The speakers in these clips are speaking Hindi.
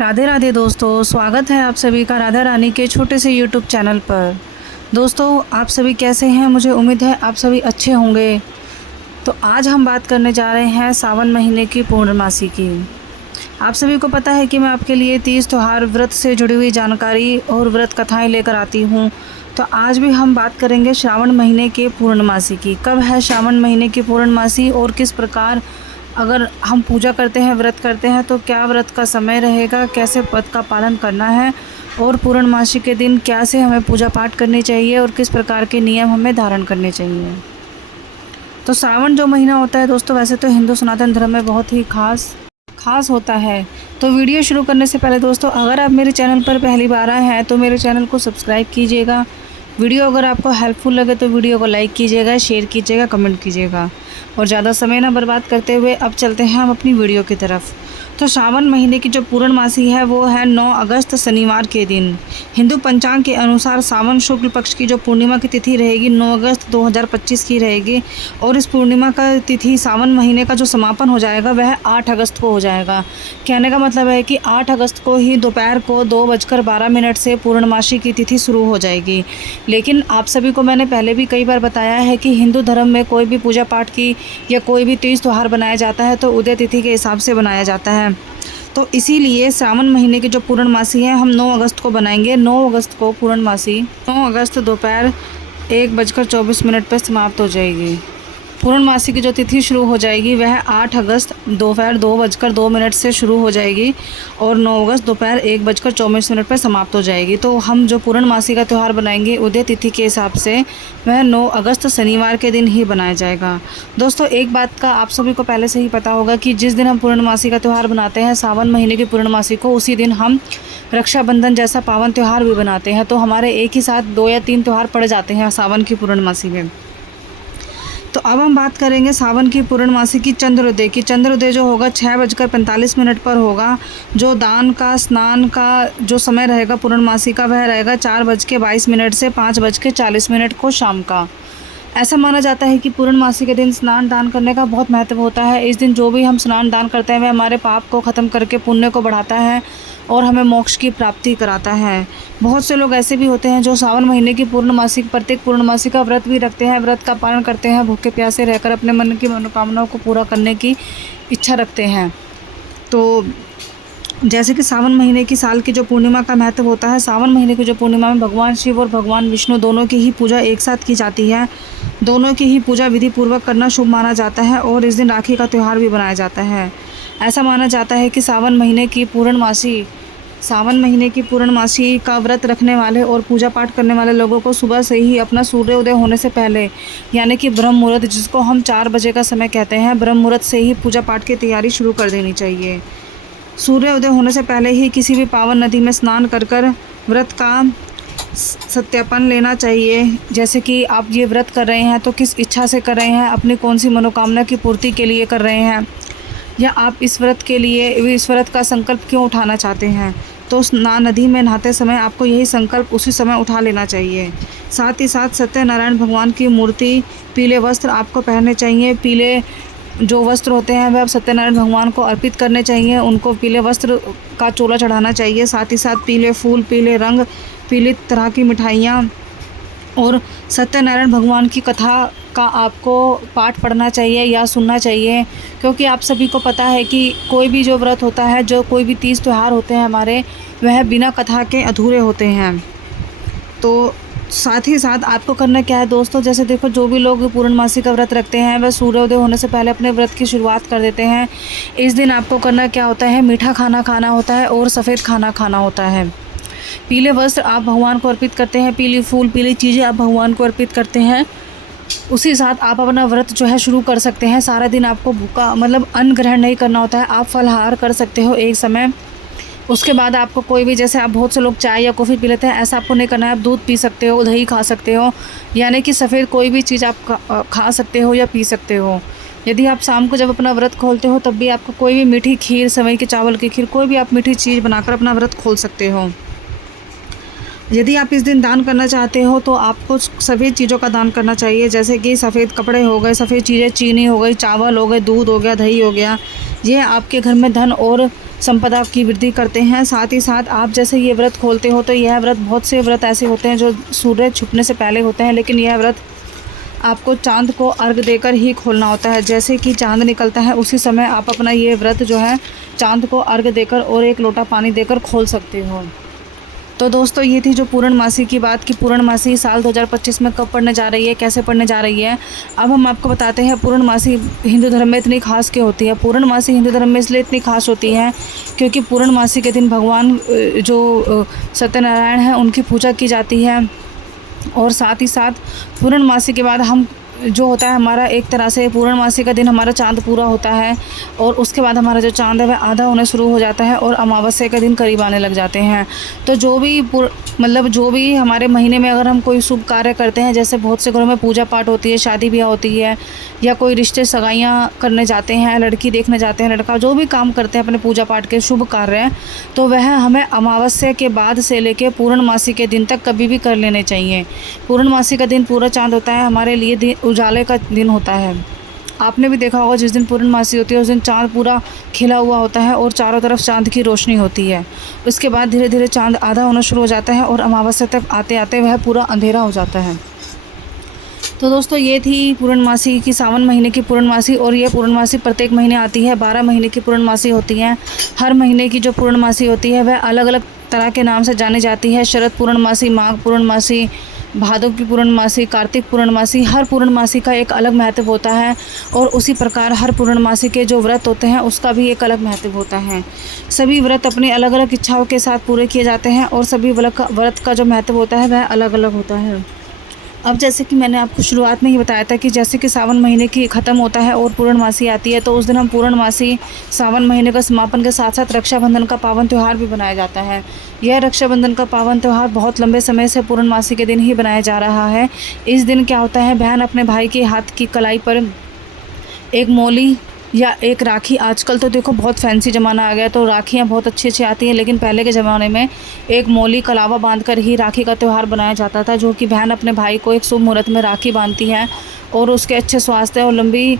राधे राधे दोस्तों, स्वागत है आप सभी का राधा रानी के छोटे से यूट्यूब चैनल पर। दोस्तों, आप सभी कैसे हैं? मुझे उम्मीद है आप सभी अच्छे होंगे। तो आज हम बात करने जा रहे हैं सावन महीने की पूर्णमासी की। आप सभी को पता है कि मैं आपके लिए तीज त्यौहार व्रत से जुड़ी हुई जानकारी और व्रत कथाएं लेकर आती हूँ। तो आज भी हम बात करेंगे श्रावण महीने के पूर्णमासी की। कब है श्रावण महीने की पूर्णमासी और किस प्रकार अगर हम पूजा करते हैं, व्रत करते हैं, तो क्या व्रत का समय रहेगा, कैसे व्रत का पालन करना है और पूर्णमासी के दिन कैसे हमें पूजा पाठ करनी चाहिए और किस प्रकार के नियम हमें धारण करने चाहिए। तो श्रावण जो महीना होता है दोस्तों, वैसे तो हिंदू सनातन धर्म में बहुत ही खास होता है। तो वीडियो शुरू करने से पहले दोस्तों, अगर आप मेरे चैनल पर पहली बार आए हैं तो मेरे चैनल को सब्सक्राइब कीजिएगा। वीडियो अगर आपको हेल्पफुल लगे तो वीडियो को लाइक कीजिएगा, शेयर कीजिएगा, कमेंट कीजिएगा। और ज़्यादा समय ना बर्बाद करते हुए अब चलते हैं हम अपनी वीडियो की तरफ। तो श्रावण महीने की जो पूर्णमासी है वो है 9 अगस्त शनिवार के दिन। हिंदू पंचांग के अनुसार सावन शुक्ल पक्ष की जो पूर्णिमा की तिथि रहेगी 9 अगस्त 2025 की रहेगी। और इस पूर्णिमा का तिथि सावन महीने का जो समापन हो जाएगा वह 8 अगस्त को हो जाएगा। कहने का मतलब है कि 8 अगस्त को ही दोपहर को 2:12 से पूर्णमासी की तिथि शुरू हो जाएगी। लेकिन आप सभी को मैंने पहले भी कई बार बताया है कि हिंदू धर्म में कोई भी पूजा पाठ की या कोई भी तीज त्यौहार बनाया जाता है तो उदय तिथि के हिसाब से बनाया जाता है। तो इसीलिए श्रावण महीने की जो पूर्णमासी है हम 9 अगस्त को बनाएंगे। 9 अगस्त को पूर्णमासी 9 अगस्त दोपहर 1:24 पर समाप्त हो जाएगी। पूर्णमासी की जो तिथि शुरू हो जाएगी वह 8 अगस्त दोपहर 2:02 से शुरू हो जाएगी और 9 अगस्त दोपहर 1:24 पर समाप्त हो जाएगी। तो हम जो पूर्णमासी का त्यौहार बनाएंगे उदय तिथि के हिसाब से वह 9 अगस्त शनिवार के दिन ही बनाया जाएगा। दोस्तों, एक बात का आप सभी को पहले से ही पता होगा कि जिस दिन हम पूर्णमासी का त्यौहार बनाते हैं सावन महीने की पूर्णमासी को, उसी दिन हम रक्षाबंधन जैसा पावन त्यौहार भी बनाते हैं। तो हमारे एक ही साथ 2 या 3 त्यौहार पड़ जाते हैं सावन की पूर्णमासी में। तो अब हम बात करेंगे सावन की पूर्णमासी की चंद्रोदय की। चंद्रोदय जो होगा 6:45 पर होगा। जो दान का स्नान का जो समय रहेगा पूर्णमासी का वह रहेगा 4:22 से 5:40 को शाम का। ऐसा माना जाता है कि पूर्णमासी के दिन स्नान दान करने का बहुत महत्व होता है। इस दिन जो भी हम स्नान दान करते हैं वह हमारे पाप को ख़त्म करके पुण्य को बढ़ाता है और हमें मोक्ष की प्राप्ति कराता है। बहुत से लोग ऐसे भी होते हैं जो सावन महीने की प्रत्येक पूर्णमासी का व्रत भी रखते हैं, व्रत का पालन करते हैं, भूखे प्यासे रहकर अपने मन की मनोकामनाओं को पूरा करने की इच्छा रखते हैं। तो जैसे कि सावन महीने की साल की जो पूर्णिमा का महत्व होता है, सावन महीने की जो पूर्णिमा में भगवान शिव और भगवान विष्णु दोनों की ही पूजा एक साथ की जाती है। दोनों की ही पूजा विधि पूर्वक करना शुभ माना जाता है और इस दिन राखी का त्यौहार भी बनाया जाता है। ऐसा माना जाता है कि सावन महीने की पूर्णमासी का व्रत रखने वाले और पूजा पाठ करने वाले लोगों को सुबह से ही अपना सूर्योदय होने से पहले, यानी कि ब्रह्म मुहूर्त जिसको हम 4 बजे का समय कहते हैं, ब्रह्म मुहूर्त से ही पूजा पाठ की तैयारी शुरू कर देनी चाहिए। सूर्योदय होने से पहले ही किसी भी पावन नदी में स्नान कर व्रत का सत्यापन लेना चाहिए। जैसे कि आप ये व्रत कर रहे हैं तो किस इच्छा से कर रहे हैं, अपनी कौन सी मनोकामना की पूर्ति के लिए कर रहे हैं, या आप इस व्रत का संकल्प क्यों उठाना चाहते हैं। तो नदी में नहाते समय आपको यही संकल्प उसी समय उठा लेना चाहिए। साथ ही साथ सत्यनारायण भगवान की मूर्ति, पीले वस्त्र आपको पहनने चाहिए। पीले जो वस्त्र होते हैं वह सत्यनारायण भगवान को अर्पित करने चाहिए। उनको पीले वस्त्र का चोला चढ़ाना चाहिए। साथ ही साथ पीले फूल, पीले रंग, पीली तरह की मिठाइयाँ और सत्यनारायण भगवान की कथा का आपको पाठ पढ़ना चाहिए या सुनना चाहिए। क्योंकि आप सभी को पता है कि कोई भी जो व्रत होता है, जो कोई भी तीज त्यौहार होते हैं हमारे, वह बिना कथा के अधूरे होते हैं। तो साथ ही साथ आपको करना क्या है दोस्तों, जैसे देखो जो भी लोग पूर्णमासी का व्रत रखते हैं वह सूर्योदय होने से पहले अपने व्रत की शुरुआत कर देते हैं। इस दिन आपको करना क्या होता है, मीठा खाना खाना होता है और सफ़ेद खाना खाना होता है। पीले वस्त्र आप भगवान को अर्पित करते हैं, पीली फूल, पीली चीज़ें आप भगवान को अर्पित करते हैं। उसी साथ आप अपना व्रत जो है शुरू कर सकते हैं। सारा दिन आपको भूखा अन्न ग्रहण नहीं करना होता है, आप फलाहार कर सकते हो एक समय। उसके बाद आपको कोई भी, जैसे आप बहुत से लोग चाय या कॉफ़ी पी लेते हैं, ऐसा आपको नहीं करना है। आप दूध पी सकते हो, दही खा सकते हो, यानी कि सफ़ेद कोई भी चीज़ आप खा सकते हो या पी सकते हो। यदि आप शाम को जब अपना व्रत खोलते हो तब भी आपको कोई भी मीठी खीर, सेवई के चावल की खीर, कोई भी आप मीठी चीज़ बनाकर अपना व्रत खोल सकते हो। यदि आप इस दिन दान करना चाहते हो तो आपको सफ़ेद चीज़ों का दान करना चाहिए, जैसे कि सफ़ेद कपड़े हो गए, सफ़ेद चीज़ें, चीनी हो गई, चावल हो गए, दूध हो गया, दही हो गया। ये आपके घर में धन और संपदा की वृद्धि करते हैं। साथ ही साथ आप जैसे ये व्रत खोलते हो तो यह व्रत, बहुत से व्रत ऐसे होते हैं जो सूर्य छुपने से पहले होते हैं, लेकिन यह व्रत आपको चाँद को अर्घ देकर ही खोलना होता है। जैसे कि चाँद निकलता है उसी समय आप अपना ये व्रत जो है चाँद को अर्घ देकर और 1 लोटा पानी देकर खोल सकते हो। तो दोस्तों ये थी जो पूर्णमासी की बात कि पूर्णमासी साल 2025 में कब पड़ने जा रही है, कैसे पड़ने जा रही है। अब हम आपको बताते हैं पूर्णमासी हिंदू धर्म में इतनी खास क्यों होती है। पूर्णमासी हिंदू धर्म में इसलिए इतनी खास होती है क्योंकि पूर्णमासी के दिन भगवान जो सत्यनारायण हैं उनकी पूजा की जाती है। और साथ ही साथ पूर्णमासी के बाद हम जो होता है हमारा, एक तरह से पूर्णमासी का दिन हमारा चाँद पूरा होता है और उसके बाद हमारा जो चाँद है वह आधा होने शुरू हो जाता है और अमावस्या के दिन करीब आने लग जाते हैं। तो जो भी हमारे महीने में अगर हम कोई शुभ कार्य करते हैं, जैसे बहुत से घरों में पूजा पाठ होती है, शादी ब्याह होती है, या कोई रिश्ते सगाइयाँ करने जाते हैं, लड़की देखने जाते हैं, लड़का, जो भी काम करते हैं अपने पूजा पाठ के शुभ कार्य, तो वह हमें अमावस्या के बाद से लेके पूर्णमासी के दिन तक कभी भी कर लेने चाहिए। पूर्णमासी का दिन पूरा चाँद होता है, हमारे लिए उजाले का दिन होता है। आपने भी देखा होगा जिस दिन पूर्णमासी होती है उस दिन चाँद पूरा खिला हुआ होता है और चारों तरफ चाँद की रोशनी होती है। उसके बाद धीरे धीरे चाँद आधा होना शुरू हो जाता है और अमावस्या तक आते आते वह पूरा अंधेरा हो जाता है। तो दोस्तों ये थी पूर्णमासी की, सावन महीने की पूर्णमासी। और ये पूर्णमासी प्रत्येक महीने आती है। 12 महीने की पूर्णमासी होती हैं। हर महीने की जो पूर्णमासी होती है वह अलग अलग तरह के नाम से जानी जाती है। शरद पूर्णमासी, माघ पूर्णमासी, भादव की पूर्णमासी, कार्तिक पूर्णमासी। हर पूर्णमासी का एक अलग महत्व होता है और उसी प्रकार हर पूर्णमासी के जो व्रत होते हैं उसका भी एक अलग महत्व होता है। सभी व्रत अपने अलग अलग इच्छाओं के साथ पूरे किए जाते हैं और सभी व्रत का जो महत्व होता है वह अलग अलग होता है। अब जैसे कि मैंने आपको शुरुआत में ही बताया था कि जैसे कि सावन महीने की ख़त्म होता है और पूर्णमासी आती है, तो उस दिन हम पूर्णमासी सावन महीने का समापन के साथ साथ रक्षाबंधन का पावन त्यौहार भी बनाया जाता है। यह रक्षाबंधन का पावन त्यौहार बहुत लंबे समय से पूर्णमासी के दिन ही बनाया जा रहा है। इस दिन क्या होता है, बहन अपने भाई के हाथ की कलाई पर एक मौली या एक राखी, आजकल तो देखो बहुत फैंसी ज़माना आ गया तो राखियाँ बहुत अच्छी अच्छी आती हैं, लेकिन पहले के ज़माने में एक मौली कलावा बांधकर ही राखी का त्यौहार बनाया जाता था, जो कि बहन अपने भाई को एक शुभ मुहूर्त में राखी बांधती है और उसके अच्छे स्वास्थ्य और लंबी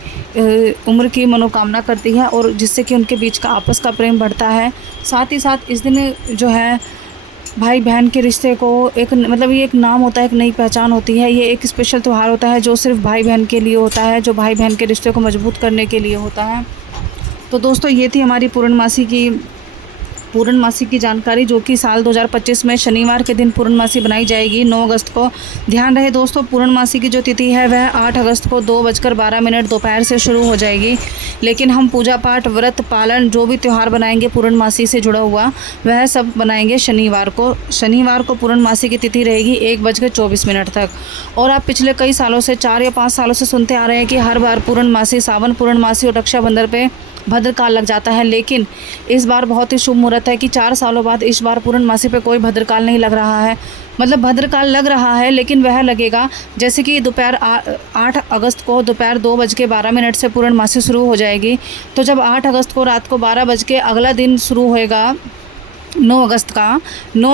उम्र की मनोकामना करती है और जिससे कि उनके बीच का आपस का प्रेम बढ़ता है। साथ ही साथ इस दिन जो है भाई बहन के रिश्ते को एक ये एक नाम होता है, एक नई पहचान होती है। ये एक स्पेशल त्यौहार होता है जो सिर्फ भाई बहन के लिए होता है, जो भाई बहन के रिश्ते को मजबूत करने के लिए होता है। तो दोस्तों ये थी हमारी पूर्णमासी की जानकारी, जो कि साल 2025 में शनिवार के दिन पूर्णमासी बनाई जाएगी 9 अगस्त को। ध्यान रहे दोस्तों, पूर्णमासी की जो तिथि है वह 8 अगस्त को 2:12 दोपहर से शुरू हो जाएगी, लेकिन हम पूजा पाठ, व्रत पालन, जो भी त्यौहार बनाएंगे पूर्णमासी से जुड़ा हुआ वह सब बनाएंगे शनिवार को। शनिवार को पूर्णमासी की तिथि रहेगी 1:24 तक। और आप पिछले कई सालों से 4 या 5 सालों से सुनते आ रहे हैं कि हर बार पूर्णमासी, सावन पूर्णमासी और रक्षाबंधन पे भद्रकाल लग जाता है, लेकिन इस बार बहुत ही शुभ मुहूर्त है कि 4 सालों बाद इस बार पूर्णमासी पे कोई भद्रकाल नहीं लग रहा है। भद्रकाल लग रहा है लेकिन वह लगेगा जैसे कि दोपहर 8 अगस्त को दोपहर 2:12 से पूर्णमासी शुरू हो जाएगी। तो जब 8 अगस्त को रात को 12 बज के अगला दिन शुरू होएगा 9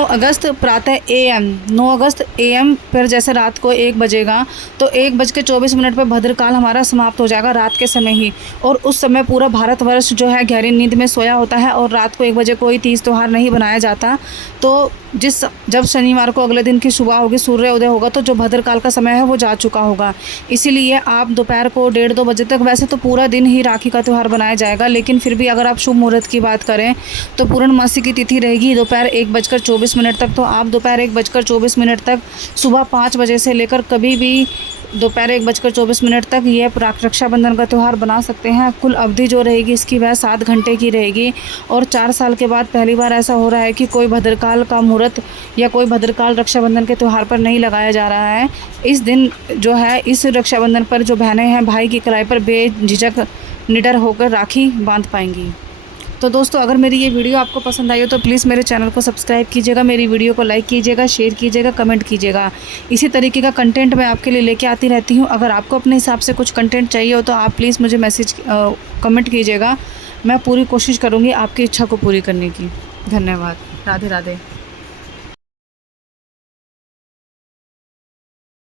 अगस्त प्रातः AM 9 अगस्त AM फिर जैसे रात को 1 बजेगा तो 1:24 पे भद्रकाल हमारा समाप्त हो जाएगा रात के समय ही। और उस समय पूरा भारतवर्ष जो है गहरी नींद में सोया होता है और रात को 1 बजे कोई तीज त्यौहार नहीं बनाया जाता। तो जब शनिवार को अगले दिन की सुबह होगी, सूर्य उदय होगा, तो जो भद्रकाल का समय है वो जा चुका होगा। इसीलिए आप दोपहर को 1:30-2 बजे तक, वैसे तो पूरा दिन ही राखी का त्यौहार बनाया जाएगा, लेकिन फिर भी अगर आप शुभ मुहूर्त की बात करें तो पूर्णमासी की तिथि रहेगी दोपहर 1:24 तक। तो आप दोपहर 1:24 तक, सुबह 5 बजे से लेकर कभी भी दोपहर 1:24 तक ये रक्षाबंधन का त्यौहार बना सकते हैं। कुल अवधि जो रहेगी इसकी वह 7 घंटे की रहेगी। और 4 साल के बाद पहली बार ऐसा हो रहा है कि कोई भद्रकाल का मुहूर्त या कोई भद्रकाल रक्षाबंधन के त्यौहार पर नहीं लगाया जा रहा है। इस दिन जो है, इस रक्षाबंधन पर जो बहनें हैं भाई की कलाई पर बेझिझक निडर होकर राखी बांध पाएंगी। तो दोस्तों अगर मेरी ये वीडियो आपको पसंद आई हो तो प्लीज़ मेरे चैनल को सब्सक्राइब कीजिएगा, मेरी वीडियो को लाइक कीजिएगा, शेयर कीजिएगा, कमेंट कीजिएगा। इसी तरीके का कंटेंट मैं आपके लिए लेके आती रहती हूँ। अगर आपको अपने हिसाब से कुछ कंटेंट चाहिए हो तो आप प्लीज़ मुझे कमेंट कीजिएगा। मैं पूरी कोशिश करूँगी आपकी इच्छा को पूरी करने की। धन्यवाद। राधे राधे।